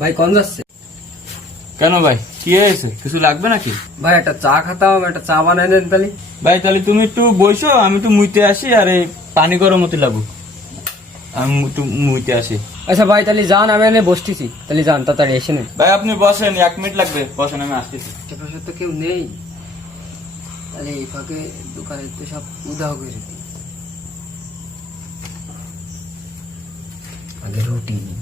ভাই কোন যাচ্ছে? কেন ভাই, কি হয়েছে? কিছু লাগবে নাকি? ভাই একটা চা খাতাম, একটা চা বানাই দেন তাহলে। ভাই তাহলে তুমি একটু বসো, আমি একটু মুইতে আসি। আর এই পানি গরম হতে লাগু, আমি একটু মুইতে আসি। আচ্ছা ভাই তাহলে যান, আমি এনে বসতেছি, তাহলে যান তাড়াতাড়ি এসে নেন। ভাই আপনি বসেন, 1 মিনিট লাগবে, বসেন আমি আসতেছি। আশেপাশে তো কেউ নেই, তাহলে এই ফাঁকে দোকানে তো সব উদাহ করে দিই। আগে রুটি নিই।